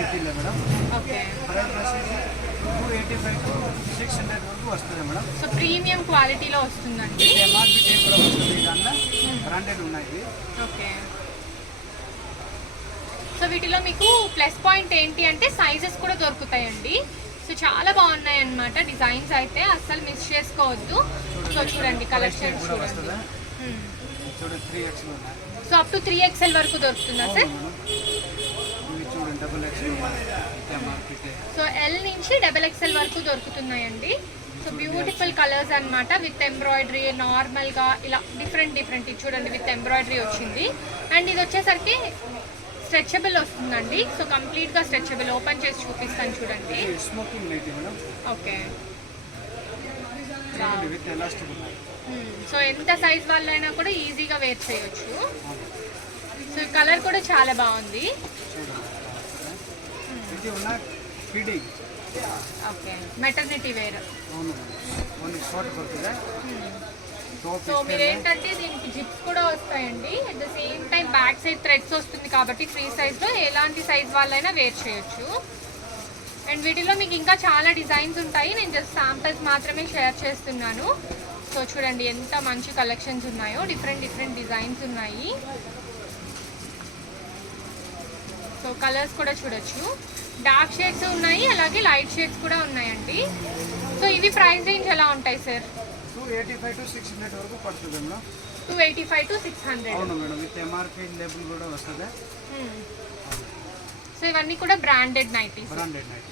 ఎయిటీలో madam? Okay. Price వచ్చేసి two eighty five to six hundred వరకు వస్తుంది మేడం. సో ప్రీమియం క్వాలిటీలో వస్తుందండి? ఎంఆర్పి టైప్ కూడా వస్తుంది. దాంట్లో బ్రాండెడ్ ఉన్నాయి ఇవి. ఓకే. సో వీటిలో మీకు ప్లస్ పాయింట్ ఏంటి అంటే సైజెస్ కూడా దొరుకుతాయండి. సో చాలా బాగున్నాయి అన్నమాట. డిజైన్స్ అయితే అస్సలు మిస్ చేసుకోవద్దు. సో చూడండి కలెక్షన్ చూడండి. So up to three XL వరకు దొరుకుతుందా సార్ సో ఎల్ నుంచి డబల్ ఎక్స్ఎల్ వరకు దొరుకుతున్నాయండి. సో బ్యూటిఫుల్ కలర్స్ అన్నమాట. విత్ ఎంబ్రాయిడరీ నార్మల్గా ఇలా డిఫరెంట్ డిఫరెంట్ చూడండి విత్ ఎంబ్రాయిడరీ వచ్చింది. అండ్ ఇది వచ్చేసరికి స్ట్రెచబుల్ వస్తుందండి. సో కంప్లీట్గా స్ట్రెచబుల్ ఓపెన్ చేసి చూపిస్తాను చూడండి. ఓకే సో ఎంత సైజ్ వాళ్ళైనా కూడా ఈజీగా వేర్ చేయొచ్చు. సో కలర్ కూడా చాలా బాగుంది. ఇది ఉన్న ఫీడింగ్ ఓకే. Maternity wear. అవును షార్ట్ పడుతుంది సో మీరు ఏంటంటే దీనికి జిప్స్ కూడా వస్తాయండి. At the same time back side threads వస్తుంది కాబట్టి ఫ్రీ సైజ్లో ఎలాంటి సైజ్ వాళ్ళైనా వేర్ చేయొచ్చు. అండ్ వీటిలో మీకు ఇంకా చాలా డిజైన్స్ ఉంటాయి. నేను జస్ట్ శాంపిల్స్ మాత్రమే షేర్ చేస్తున్నాను. సో చూడండి ఎంత మంచి కలెక్షన్స్ ఉన్నాయో. డిఫరెంట్ డిఫరెంట్ డిజైన్స్ ఉన్నాయి. సో కలర్స్ కూడా చూడొచ్చు. డార్క్ షేడ్స్ ఉన్నాయి అలాగే లైట్ షేడ్స్ కూడా ఉన్నాయండి. సో ఇవి ప్రైస్ రేంజ్ ఎలా ఉంటాయి sir? Two eighty five to six hundred వరకు పడుతుంది madam two eighty five to six hundred. అవును మేడం విత్ ఎంఆర్పి లేబుల్ కూడా వస్తుంది. సో ఇవన్నీ కూడా బ్రాండెడ్ నైటీస్ బ్రాండెడ్ నైట్